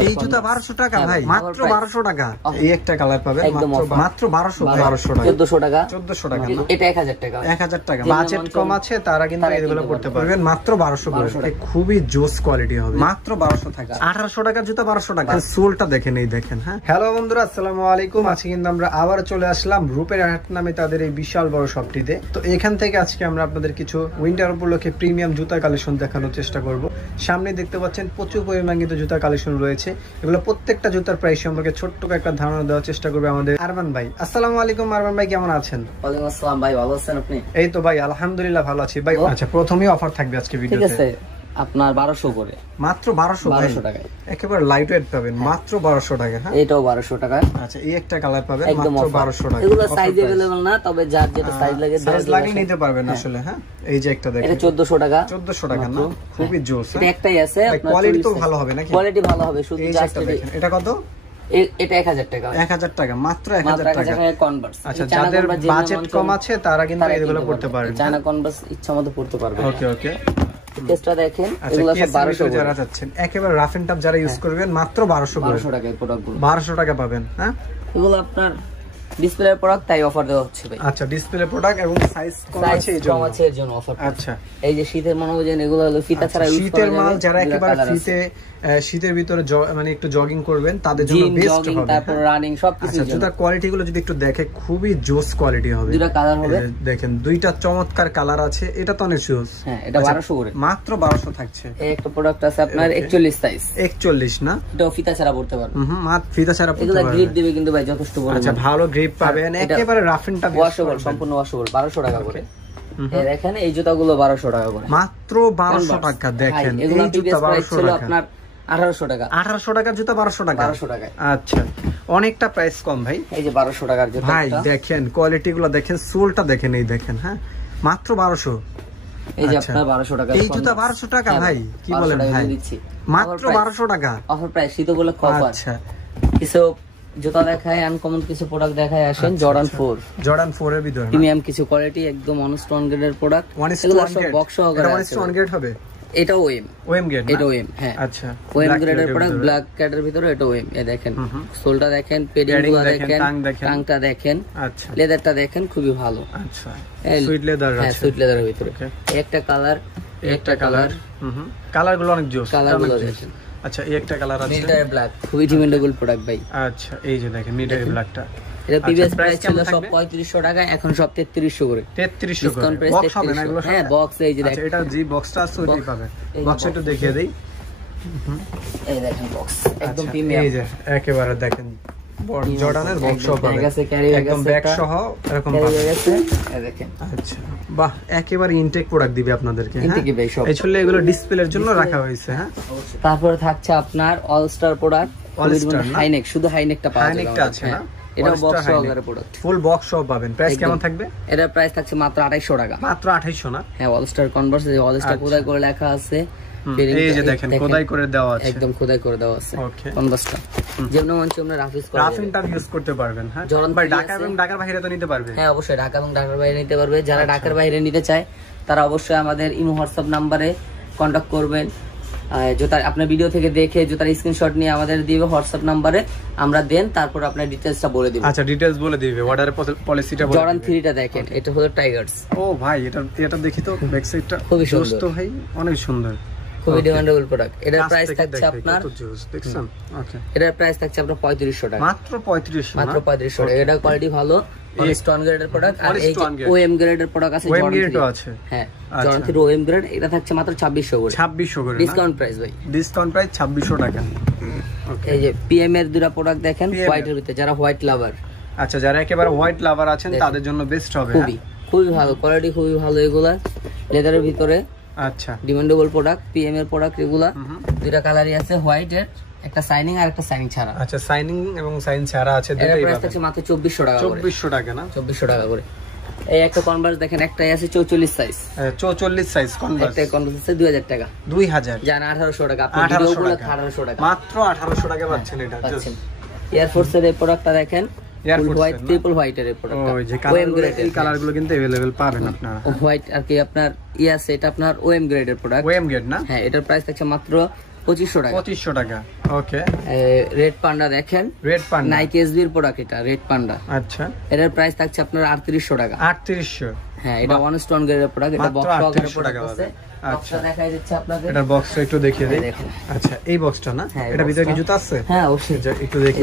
এই জুতা 1200 টাকা ভাই, মাত্র 1200 টাকা। এই একটা কালার পাবেন মাত্র 1200 টাকা, 1400 টাকা না, এটা 1000 টাকা, 1000 টাকা। বাজেট কম আছে তারা কিন্তু এগুলো করতে পারবেন মাত্র 1200 করে। খুবই জোস কোয়ালিটি হবে, মাত্র 1200 টাকা। 1800 টাকার জুতা 1200 টাকা। সোলটা দেখেন, এই দেখেন। হ্যাঁ, হ্যালো বন্ধুরা, আসসালামু আলাইকুম। আজকে কিন্তু আমরা আবার চলে আসলাম রূপের হাট নামে তাদের এই বিশাল বড় শপটিতে। তো এখান থেকে আজকে আমরা আপনাদের কিছু উইন্টার উপলক্ষে প্রিমিয়াম জুতা কালেকশন দেখানোর চেষ্টা করব। সামনে দেখতে পাচ্ছেন প্রচুর পরিমাণ কিন্তু জুতা কালেকশন রয়েছে। এগুলো প্রত্যেকটা জুতার প্রাইস সম্পর্কে ছোট্ট একটা ধারণা দেওয়ার চেষ্টা করবে আমাদের আরমান ভাই। আসসালামু আলাইকুম আরমান ভাই, কেমন আছেন? ওয়ালাইকুম আসসালাম ভাই, ভালো আছেন আপনি? এই তো ভাই আলহামদুলিল্লাহ ভালো আছি ভাই। আচ্ছা, প্রথমেই অফার থাকবে আজকে ভিডিওতে, ঠিক আছে? আপনার 1200 করে, মাত্র 1200 টাকা। একেবারে লাইট ওয়েট পাবেন মাত্র 1200 টাকা। হ্যাঁ, এটাও 1200 টাকা। আচ্ছা, এই একটা কালার পাবেন মাত্র 1200 টাকা। এগুলো সাইজ अवेलेबल না, তবে যার যেটা সাইজ লাগে সাইজ লাগিয়ে নিতে পারবেন আসলে। হ্যাঁ, এই যে একটা দেখেন, এটা 1400 টাকা। 1400 টাকা না, খুবই জোস। এটা একটাই আছে, আপনার কোয়ালিটি তো ভালো হবে নাকি? কোয়ালিটি ভালো হবে, শুধু জাস্ট দেখেন। এটা কত? এটা 1000 টাকা। 1000 টাকা, মাত্র 1000 টাকা কনভার্স। আচ্ছা, যাদের বাজেট কম আছে তারা কিন্তু এগুলো করতে পারবে। চায়না কনভার্স ইচ্ছামতো পড়তে পারবে। ওকে ওকে, টেস্টটা দেখেন। এগুলো সব 1200 যারা যাচ্ছেন একেবারে রাফ এন্ড টাফ যারা ইউজ করবেন মাত্র 1200 টাকা এই প্রোডাক্টগুলো। 1200 টাকা পাবেন। হ্যাঁ, এগুলো আপনার ডিসপ্লের প্রোডাক্ট, তাই অফার দেওয়া হচ্ছে ভাই। আচ্ছা, ডিসপ্লে প্রোডাক্ট এবং সাইজ কম আছে এর জন্য অফার। আচ্ছা, এই যে শীতের মনে হয় এগুলো হলো ফিতা ছাড়া ইউজ করা যাবে। শীতের মাল যারা একেবারে শীতের ভিতরে মানে একটু জগিং করবেন তাদের জন্য বেস্ট হবে। তারপর রানিং সবকিছু। আচ্ছা, জুতার কোয়ালিটি গুলো যদি একটু দেখে খুবই জোস কোয়ালিটি হবে। দুইটা কালার হবে, দেখেন দুইটা চমৎকার কালার আছে। এটা তো অনেক জোস। হ্যাঁ, এটা 1200 করে, মাত্র 1200 থাকছে। এই একটা প্রোডাক্ট আছে আপনার 41 সাইজ। 41 না, এটা ফিতা ছাড়া পড়তে পারবে। মাত্র ফিতা ছাড়া পড়তে পারবে। এগুলা গ্রিপ দিবে কিন্তু ভাই যথেষ্ট বড়। আচ্ছা, ভালো গ্রিপ পাবেন, একেবারে রাফ এন্ড টাফ ওয়াশেবল, সম্পূর্ণ ওয়াশেবল। 1200 টাকা করে। এই দেখেন, এই জুতাগুলো 1200 টাকা করে, মাত্র 1200 টাকা। দেখেন এই জুতা 1200 ছিল টাকা, আপনার 1800 টাকা। 1800 টাকার জুতা 1200 টাকা। 1200 টাকা। আচ্ছা, অনেকটা প্রাইস কম ভাই। এই যে 1200 টাকার জুতা ভাই দেখেন, কোয়ালিটি গুলো দেখেন, সোলটা দেখেন, এই দেখেন। হ্যাঁ, মাত্র 1200। এই যে আপনার 1200 টাকা। এই জুতা 1200 টাকা ভাই, কি বলেন ভাই? মাত্র 1200 টাকা অফার প্রাইস, শীতগুলো অফার। আচ্ছা, কিছু জুতা দেখায়, আনকমন কিছু প্রোডাক্ট দেখায়। আসেন জর্ডান 4। জর্ডান 4 এর ভিতরে প্রিমিয়াম কিছু কোয়ালিটি, একদম অনস্টোন গ্রেডের প্রোডাক্ট। এগুলো সব বক্স সহকারে আছে। 1:1 গ্রেড হবে। এটা ওএম গ্রেড, এটা ওএম। হ্যাঁ, আচ্ছা, ওএম গ্রেডের প্রোডাক্ট, ব্ল্যাক ক্যাটের ভিতরে। এটা ওএম। এই দেখেন, সোলটা দেখেন, পেডিংগুলো দেখেন, টাংটা দেখেন, আচ্ছা, লেদারটা দেখেন, খুবই ভালো। আচ্ছা, সুইট লেদার আছে। হ্যাঁ, সুইট লেদারের ভিতরে একটা কালার, একটা কালার। কালারগুলো অনেক জোস। কালারগুলো দেখেন। আচ্ছা, এই একটা কালার আছে, মিলিটারি ব্ল্যাক, খুবই ডিমান্ডেবল প্রোডাক্ট ভাই। আচ্ছা, এই যে দেখেন মিলিটারি ব্ল্যাকটা। এটা প্রিভিয়াস প্রাইস ছিল সব 3500 টাকা, এখন সব 3300 করে। 3300 করে। বক্স হবে না এগুলো? হ্যাঁ, বক্স। এই যে দেখেন, আচ্ছা, এটা জি বক্সটা আছে, ওইটাই পাবে। বক্স একটু দেখিয়ে দেই। এই দেখেন বক্স, একদম প্রিমিয়াম। এই যে একেবারে দেখেন জর্ডানের বক্স সহ পাবে, একদম ব্যাগ সহ এরকম পাবে। এই দেখেন। আচ্ছা, বাহ, একেবারে ইনটেক প্রোডাক্ট দিবে আপনাদেরকে। ইনটেকই ভাই সব। আসলে এগুলো ডিসপ্লের জন্য রাখা হয়েছে। হ্যাঁ, তারপরে থাকছে আপনার অল স্টার প্রোডাক্ট, হাইনেক, শুধু হাইনেকটা পাওয়া যাবে। হাইনেকটা আছে না, এটা বক্স সহকারে প্রোডাক্ট, ফুল বক্স সহ পাবেন। প্রাইস কেমন থাকবে? এটার প্রাইস থাকছে মাত্র 2800 টাকা। মাত্র 2800 না? হ্যাঁ, all star Converse, all star খোদাই করে লেখা আছে। এই যে দেখেন, খোদাই করে দেওয়া আছে, একদম খোদাই করে দেওয়া আছে। ওকে, কনভার্সটা যেমন মঞ্চে আমরা রাফ এন্ড টাফ ইউজ করতে পারবেন। হ্যাঁ, জর্ডান ভাই ঢাকা এবং ঢাকার বাইরে তো নিতে পারবে। হ্যাঁ, অবশ্যই ঢাকা এবং ঢাকার বাইরে নিতে পারবে। যারা ঢাকার বাইরে নিতে চায় তারা অবশ্যই আমাদের ইমো হোয়াটসঅ্যাপ নাম্বারে কন্টাক্ট করবেন। জুতা আপনার ভিডিও থেকে দেখে জুতার স্ক্রিনশট নিয়ে আমাদের দিবে হোয়াটসঅ্যাপ নাম্বারে, আমরা দেন, তারপর আপনার ডিটেইলসটা বলে দিব। আচ্ছা, ডিটেইলস বলে দিবে, অর্ডার পলিসিটা বলে। জর্ডান 3টা দেখেন, এটা হলো টাইগার্স। ও ভাই, এটা দেখি তো, ব্যাক সাইডটা খুবই সুন্দর তো ভাই, অনেক সুন্দর, খুবই ডিমান্ডেবল প্রোডাক্ট। এটার প্রাইস থাকছে আপনার, দেখছেন? ওকে, এটার প্রাইস থাকছে আপনার 3500 টাকা। মাত্র 3500, মাত্র 3500 টাকা। এটা কোয়ালিটি ভালো, স্টোন গ্রেডের প্রোডাক্ট। আর এই ওএম গ্রেডের প্রোডাক্ট আছে, ওএম গ্রেডও আছে। হ্যাঁ, জর্ডান 3 ওএম গ্রেড, এটা থাকছে মাত্র 2600 করে। 2600 করে ডিসকাউন্ট প্রাইস ভাই, ডিসকাউন্ট প্রাইস 2600 টাকা। ওকে, এই যে পিএম এর দুটো প্রোডাক্ট দেখেন, হোয়াইটের ভিতরে, যারা হোয়াইট লাভার। আচ্ছা, যারা একেবারে হোয়াইট লাভার আছেন তাদের জন্য বেস্ট হবে। খুবই ভালো কোয়ালিটি, খুবই ভালো। এগুলা লেদারের ভিতরে, আচ্ছা, ডিমান্ডেবল প্রোডাক্ট, পিএম এর প্রোডাক্ট। এগুলা দুটো কালারই আছে, হোয়াইট এর একটা সাইনিং আর একটা সাইনিং ছাড়া। আচ্ছা, সাইনিং এবং সাইন ছাড়া আছে, দুটোই পাবেন। প্রাইস থাকছে মাত্র 2400 টাকা করে। 2400 টাকা না, 2400 টাকা করে। এই একটা কনভার্স দেখেন, একটাই আছে 44 সাইজ। 44 সাইজ কনভার্স, একটা কনভার্স আছে 2000 টাকা। 2000 জানা 1800 টাকা। আপনি ভিডিওগুলো 1800 টাকা, মাত্র 1800 টাকা পাচ্ছেন। এটা পাচ্ছেন। এয়ারফোর্সের এই প্রোডাক্টটা দেখেন, হোয়াইট ট্রিপল হোয়াইটের এই প্রোডাক্ট। ওই যে এই কালারগুলো কিন্তু अवेलेबल পাবেন আপনারা। হোয়াইট আর কি আপনার আছে, এটা আপনার ওএম গ্রেডের প্রোডাক্ট। ওএম গ্রেড না? হ্যাঁ, এটার প্রাইস থাকছে মাত্র 2500 টাকা। 2500 টাকা। ওকে। রেড পান্ডা দেখেন, রেড পান্ডা নাইকি এসবির প্রোডাক্ট, এটা রেড পান্ডা। আচ্ছা, এটার প্রাইস থাকছে আপনার 3800 টাকা। 3800। হ্যাঁ, এটা ওয়ান স্টোন গ্রেডের প্রোডাক্ট, এটা বক্স সহকারে টাকা আছে। আচ্ছা, দেখাই দিচ্ছি আপনাদের, এটার বক্সটা একটু দেখিয়ে দেই। আচ্ছা, এই বক্সটা না, এটা ভিতরে কি জুতা আছে? হ্যাঁ অবশ্যই, একটু দেখি।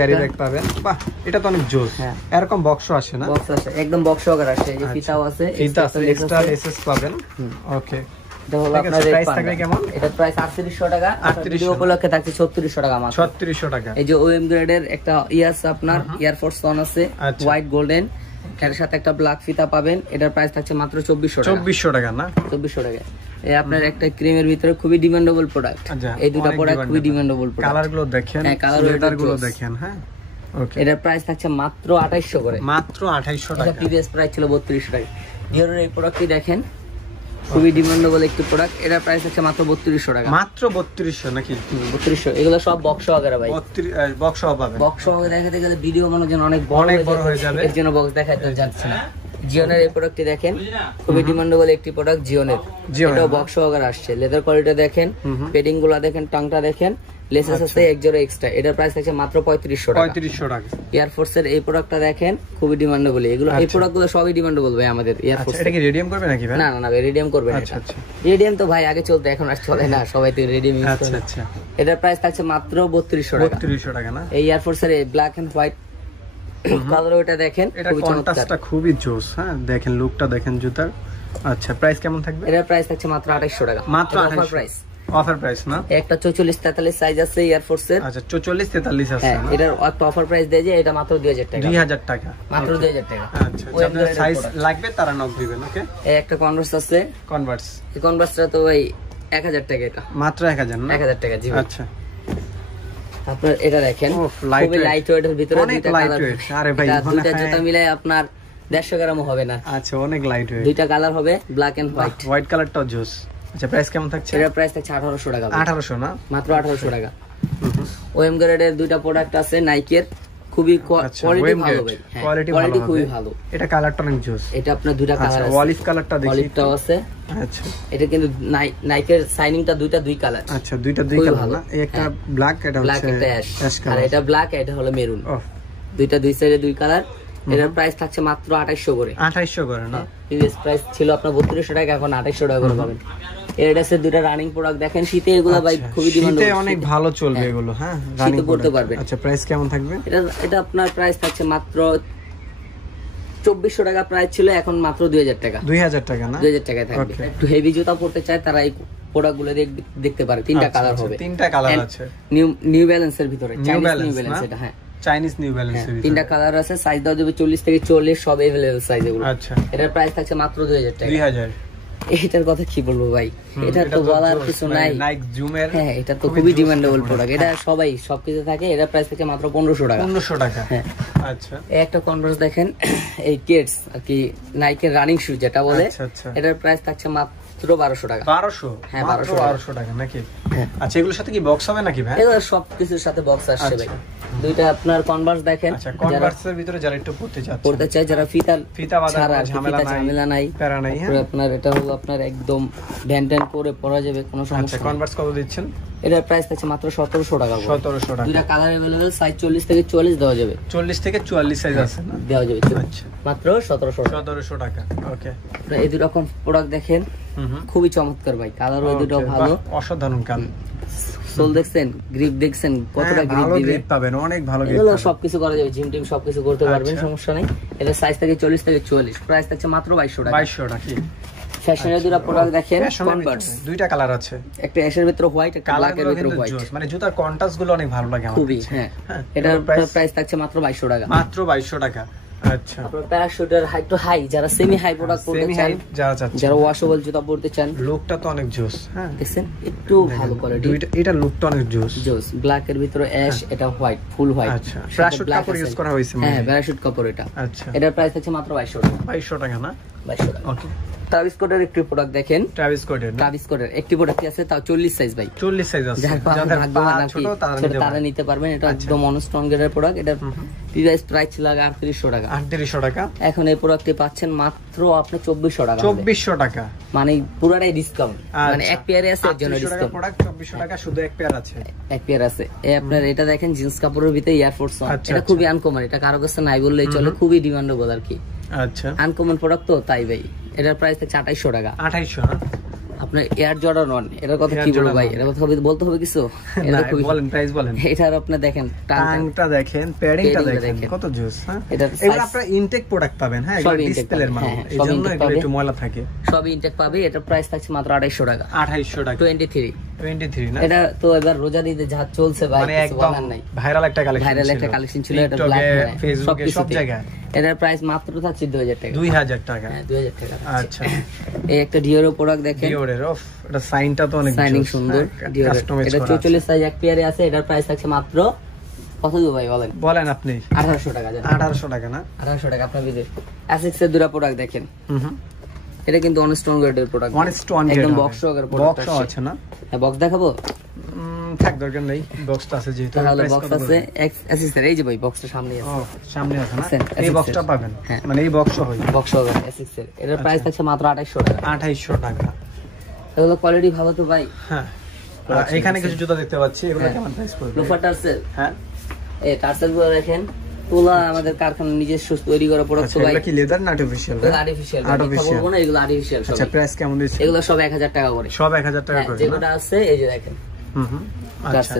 ক্যারি ব্যাগ পাবেন। বাহ, এটা তো অনেক জোস। এরকম বক্সও আসে না? বক্স আছে, একদম বক্স সহকারে আসে। এই যে ফিতাও আছে, ফিতা আছে, এক্সট্রা লেসেস পাবেন। ওকে, এটা হলো আপনার প্রাইস থাকবে কেমন? এটা প্রাইস 3800 টাকা। 3800 উপলক্ষে থাকছে 3600 টাকা মাত্র। 3600 টাকা। এই যে ওএম গ্রেডের একটা ইয়াস আপনার এয়ার ফোর্স 1 আছে, হোয়াইট গোল্ডেন, এর সাথে একটা ব্ল্যাক ফিতা পাবেন। এটার প্রাইস থাকছে মাত্র 2400 টাকা। 2400 টাকা না? 2400 টাকা। এই আপনার একটা ক্রিমের ভিতরে খুবই ডিমান্ডেবল প্রোডাক্ট। এই দুটো প্রোডাক্ট খুবই ডিমান্ডেবল প্রোডাক্ট। কালারগুলো দেখেন, লেদারগুলো দেখেন। হ্যাঁ, ওকে। এটার প্রাইস থাকছে মাত্র 2800 করে। মাত্র 2800 টাকা। এটা প্রিভিয়াস প্রাইস ছিল 3200 টাকা। ডিওরের এই প্রোডাক্টটি দেখেন, খুবই ডিমান্ডেবল একটি প্রোডাক্ট। এটার প্রাইস আছে মাত্র 3200 টাকা। মাত্র 3200 নাকি? 3200। এগুলো সব বক্স সহকারে ভাই। 32 বক্স সহ পাবেন। বক্স সহকারে দেখাতে গেলে ভিডিও বানানোর জন্য অনেক বড় হয়ে যাবে, এর জন্য বক্স দেখাতে যাচ্ছে না। জিওনের এই প্রোডাক্টটি দেখেন, খুবই ডিমান্ডেবল একটি প্রোডাক্ট জিওনের। এটাও বক্স সহকারে আসছে। লেদার কোয়ালিটি দেখেন, পেডিং গুলো দেখেন, টাংটা দেখেন, লেসেস আছে এক জোড়া এক্সট্রা। এটার প্রাইস আছে মাত্র 3500 টাকা। 3500 টাকা। এয়ার ফোর্সের এই প্রোডাক্টটা দেখেন, খুবই ডিমান্ডেবল। এগুলো এই প্রোডাক্টগুলো সবই ডিমান্ডেবল ভাই আমাদের এয়ার ফোর্স। এটা কি রেডিয়াম করবে নাকি ভাই? না না না, রেডিয়াম করবে না। আচ্ছা, রেডিয়াম তো ভাই আগে চলতো, এখন আর চলে না, সবাই তো রেডিয়াম ইউজ করে। আচ্ছা, এটার প্রাইস থাকছে মাত্র 3200 টাকা। 3200 টাকা না? এই এয়ার ফোর্সের ব্ল্যাক এন্ড হোয়াইট কালার, ওটা দেখেন, খুবই কন্ট্রাস্টটা খুবই জোস। হ্যাঁ, দেখেন লুকটা দেখেন জুতার। আচ্ছা, প্রাইস কেমন থাকবে? এটার প্রাইস থাকছে মাত্র 2800 টাকা। মাত্র 2800 প্রাইস। অফার প্রাইস না? একটা 44-43 সাইজ আছে এয়ার ফোর্সের। আচ্ছা, 44-43 আছে। হ্যাঁ, এটার একটা অফার প্রাইস দেয় যে এটা মাত্র 2000 টাকা। 2000 টাকা মাত্র 2000 টাকা। আচ্ছা, যাদের সাইজ লাগবে তারা নক দিবেন। ওকে। এই একটা কনভার্স আছে, কনভার্স। এই কনভার্সটা তো ভাই 1000 টাকা। এটা মাত্র 1000 না? 1000 টাকা জি। আচ্ছা, আপনার এটা দেখেন, খুবই লাইট ওয়েট এর ভিতরে দুইটা কালার। আরে ভাই, দুইটা জুতা মিলাই আপনার 150 গ্রাম হবে না। আচ্ছা, অনেক লাইট ওয়েট। দুইটা কালার হবে, ব্ল্যাক এন্ড হোয়াইট। হোয়াইট কালারটাও জোস। আচ্ছা, প্রাইস কেমন থাকছে? এটার প্রাইস থাকছে 1800 টাকা। 1800 না? মাত্র 1800 টাকা। ওএম গ্রেডের দুইটা প্রোডাক্ট আছে নাইকির, খুবই কোয়ালিটি ভালো ভাই। কোয়ালিটি খুবই ভালো। এটা কালারটা অনেক জোস। এটা আপনার দুইটা কালার আছে। অলিভ কালারটা দেখি। অলিভটাও আছে। আচ্ছা, এটা কিন্তু নাইকের সাইনিংটা দুই কালার। আচ্ছা, দুইটা কালার না? এই একটা ব্ল্যাক, এটা হচ্ছে অ্যাশ কালার। আর এটা ব্ল্যাক, এটা হলো মেরুন। দুইটা দুই সাইডে দুই কালার। এটার প্রাইস থাকছে মাত্র 2800 করে। 2800 করে না? প্রিভিয়াস প্রাইস ছিল আপনার 3200 টাকা, এখন 2800 টাকা করে পাবেন। এর আছে দুইটা রানিং প্রোডাক্ট দেখেন, শীতে এগুলো ভাই খুবই ডিমান্ড। শীতে অনেক ভালো চলবে এগুলো। হ্যাঁ, রানিং করতে পারবেন। আচ্ছা, প্রাইস কেমন থাকবে? এটা আপনার প্রাইস থাকছে মাত্র 2400 টাকা প্রাইস ছিল, এখন মাত্র 2000 টাকা। 2000 টাকা না? 2000 টাকায় থাকবে। একটু হেভি জুতা পড়তে চায় তারা এই প্রোডাক্টগুলো দেখতে পারে। তিনটা কালার হবে। তিনটা কালার আছে। নিউ ব্যালেন্সের ভিতরে, নিউ ব্যালেন্স এটা। হ্যাঁ, চাইনিজ নিউ ব্যালেন্স এর তিনটা কালার আছে। সাইজ দাও যাবে 40 থেকে 40, সব अवेलेबल সাইজ এগুলো। আচ্ছা, এটার প্রাইস থাকছে মাত্র 2000 টাকা। 2000। এটার কথা কি বলবো ভাই, এটা তো বলার কিছু নাই। নাইক জুমের। হ্যাঁ, এটা তো খুবই ডিমান্ডেবল প্রোডাক্ট। এটা সবাই সবকিছু থাকে। এটার প্রাইস থাকে মাত্র 1500 টাকা। 1500 টাকা। হ্যাঁ। আচ্ছা, এই একটা কনভার্স দেখেন, এই কিডস আর কি নাইকের রানিং শু যেটা বলে। আচ্ছা, এটার প্রাইস থাকছে মাত্র 1200 টাকা। 1200? হ্যাঁ, 1200 টাকা নাকি? আচ্ছা, এগুলোর সাথে কি বক্স হবে নাকি ভাই? এগুলো সব কিছুর সাথে বক্স আসছে ভাই। দুইটা আপনার কনভার্স দেখেন। আচ্ছা, কনভার্সের ভিতরে যারা একটু পড়তে চায়, যারা ফিতা বাঁধা ঝামেলা নাই, প্যারা নাই। হ্যাঁ, আপনার এটা হলো আপনার একদম ভ্যান করে পরা যাবে, কোনো সমস্যা আচ্ছা, কনভার্স কত দিচ্ছেন? এটার প্রাইস আছে মাত্র 1700 টাকা। 1700 টাকা। দুইটা কালার अवेलेबल, সাইজ 40 থেকে 44 দেওয়া যাবে। 40 থেকে 44 সাইজ আছে না? দেওয়া যাবে। আচ্ছা, মাত্র 1700 টাকা। ওকে। এই দুটো রকম প্রোডাক্ট দেখেন, খুবই চমৎকার ভাই। কালার ওই দুটো ভালো, অসাধারণ কালার। সোল দেখছেন, গ্রিপ দেখছেন, কতটা গ্রিপ পাবেন, অনেক ভালো গ্রিপ। এগুলো সবকিছু করা যাবে, জিম টিম সবকিছু করতে পারবেন, সমস্যা নাই। এটা সাইজ থাকে 40 থেকে 44, প্রাইস থাকছে মাত্র 2200 টাকা। 2200 টাকা। ফ্যাশনের দুটো প্রোডাক্ট দেখেন, কনভার্স। দুইটা কালার আছে, একটা অ্যাশের ভিতরে হোয়াইট, একটা ব্ল্যাকের ভিতরে হোয়াইট। মানে জুতার কন্ট্রাস্ট গুলো অনেক ভালো লাগে আমার খুবই। হ্যাঁ, এটার প্রাইস থাকছে মাত্র 2200 টাকা। মাত্র 2200 টাকা। আচ্ছা, আপনার প্যারাশুটের হাই টু হাই, যারা সেমি হাই প্রোডাক্ট পড়তে চান, যারা ওয়াশেবল জুতা পড়তে চান, লুকটা তো অনেক জোস। হ্যাঁ, দেখছেন একটু ভালো কোয়ালিটি। এটা লুকটা অনেক জোস। ব্ল্যাক এর ভিতরে অ্যাশ, এটা হোয়াইট, ফুল হোয়াইট। আচ্ছা, প্যারাশুট কাপড় ইউজ করা হয়েছে। হ্যাঁ, প্যারাশুট কাপড় এটা। আচ্ছা, এটার প্রাইস আছে মাত্র 2200 টাকা। 2200 টাকা না? 2200 টাকা। ওকে। ট্রাভিস স্কটের একটি প্রোডাক্ট দেখেন, ট্রাভিস স্কটের একটি প্রোডাক্ট আছে, তাও 40 সাইজ ভাই, 40 সাইজ আছে, যাদের পা ছোট তারা নিতে পারবেন। এটা একদম অনস্ট্রং গ্রেডের প্রোডাক্ট। এটা প্রাইস ছিল 3800 টাকা। 3800 টাকা। এখন এই প্রোডাক্টটি পাচ্ছেন মাত্র আপনি 2400 টাকা। 2400 টাকা মানে পুরোটাই ডিসকাউন্ট, মানে এক পেয়ারে আছে, এর জন্য ডিসকাউন্ট। প্রোডাক্ট 2400 টাকা, শুধু এক পেয়ার আছে, এক পেয়ার আছে। এই আপনার এটা দেখেন জিন্স কাপড়ের ভিতরে এয়ার ফোর্স 1, এটা খুবই আনকমন, এটা কারো কাছে নাই বললেই চলে, খুবই ডিমান্ডেবল আর কি। আচ্ছা, আনকমন প্রোডাক্ট তো তাই ভাই। এটার প্রাইস আছে 2800 টাকা। 2800 না? আপনার এয়ার জর্ডান 1, এটার কথা কি বলবো ভাই, এর কথা বলতে হবে কিছু? বলেন, প্রাইস বলেন। এটার আপনি দেখেন টাংটা দেখেন, প্যাডিংটা দেখেন, কত জোস। হ্যাঁ, এগুলো আপনারা ইনটেক প্রোডাক্ট পাবেন। হ্যাঁ, এগুলো ডিসপ্লের মাল, এইজন্য এগুলো একটু ময়লা থাকে। সব ইনটেক পাবে। এটার প্রাইস থাকছে মাত্র 2800 টাকা। 2800 টাকা। 23 না? এটা তো এবার রোজার ঈদে যা চলছে ভাই, মানে একদম ভাইরাল একটা কালেকশন ছিল, এটা ব্ল্যাক ফেসবুকে সব জায়গায়। এটার প্রাইস মাত্র থাকছে 2000 টাকা। 2000 টাকা। হ্যাঁ, 2000 টাকা। আচ্ছা, এই একটা ডিওর প্রোডাক্ট দেখেন, ডিওরের এটা সাইনটা তো অনেক সাইনিং সুন্দর। এটা 44 সাইজ এক পেয়ারে আছে। এটার প্রাইস থাকছে মাত্র কত দিব ভাই বলেন আপনি? 1800 টাকা। 1800 টাকা না? 1800 টাকা। আপনার বিদে অ্যাসিক্স এর দুটো প্রোডাক্ট দেখেন। এটা কিন্তু অন স্ট্রং গ্রেডের প্রোডাক্ট, একদম বক্স সহকারে প্রোডাক্ট আছে না? হ্যাঁ, বক্স দেখাবো? থাক, দরকার নেই, বক্সটা আছে যেহেতু। তাহলে বক্স আছে অ্যাসিক্স এর, এই যে ভাই বক্সটা সামনে আছে। সামনে আছে না? এই বক্সটা পাবেন, মানে এই বক্স হয়, বক্স সহকারে অ্যাসিক্স এর। এটার প্রাইস থাকছে মাত্র 2800 টাকা। 2800 টাকা। এগুলো কোয়ালিটি ভালো তো ভাই। হ্যাঁ, এখানে কিছু জুতা দেখতে পাচ্ছি, এগুলো কেমন প্রাইস পড়বে? Loafer tassel. হ্যাঁ, এই টার্সেল গুলো দেখেন, তোলা আমাদের কারখানা নিজস্ব তৈরি করা প্রোডাক্ট। ভাই এগুলো কি লেদার না আর্টিফিশিয়াল? আর্টিফিশিয়াল। আর্টিফিশিয়াল বলবো না, এগুলো আর্টিফিশিয়াল। আচ্ছা, প্রাইস কেমন দিচ্ছেন? এগুলো সব 1000 টাকা করে। সব 1000 টাকা করে। যেটা আছে এই যে দেখেন, আচ্ছা,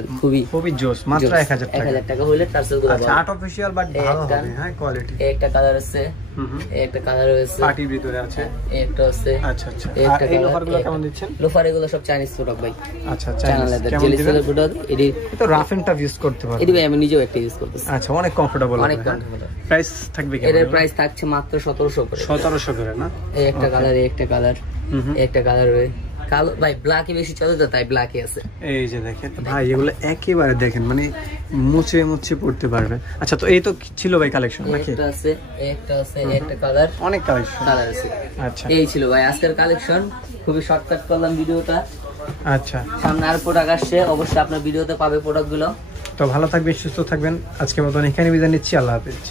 খুবই জোস, মাত্র 1000 টাকা। 1000 টাকা হলে টার্সেল গুলো। আচ্ছা, আর্টিফিশিয়াল বাট ভালো হবে। হ্যাঁ, কোয়ালিটি। একটা কালার আছে, একটা কালার আছে, পার্টির ভিতরে আছে, একটা আছে। আচ্ছা আচ্ছা। আর এই লোফারগুলো কেমন দিচ্ছেন? লোফার এগুলো সব চাইনিজ প্রোডাক্ট ভাই। আচ্ছা, চাইনিজ কেমন দিবেন? এটি তো রাফ এন্ড টাফ ইউজ করতে পারবেন। এটি ভাই আমি নিজেও একটা ইউজ করতেছি। আচ্ছা, অনেক কমফোর্টেবল, অনেক কমফোর্টেবল। প্রাইস থাকবে কি? এর প্রাইস থাকছে মাত্র 1700 করে। 1700 করে না? এই একটা কালার, এই একটা কালার, একটা কালার কালো ভাই, ব্ল্যাকই বেশি চলে তো তাই ব্ল্যাকই আছে। এই যে দেখেন ভাই, এগুলো একেবারে দেখেন, মানে মুছে মুছে পড়তে পারবেন। আচ্ছা, তো এই তো ছিল ভাই কালেকশন নাকি? একটা আছে, একটা আছে, একটা কালার, অনেক কালেকশন আছে। আচ্ছা, এই ছিল ভাই আজকের কালেকশন। খুবই শর্টকাট করলাম ভিডিওটা। আচ্ছা, সামনে আর প্রোডাক্ট আসছে, অবশ্যই আপনার ভিডিওতে পাবে প্রোডাক্টগুলো। তো ভালো থাকবেন, সুস্থ থাকবেন। আজকের মতন এখানে বিদায় নিচ্ছি। আল্লাহ হাফেজ।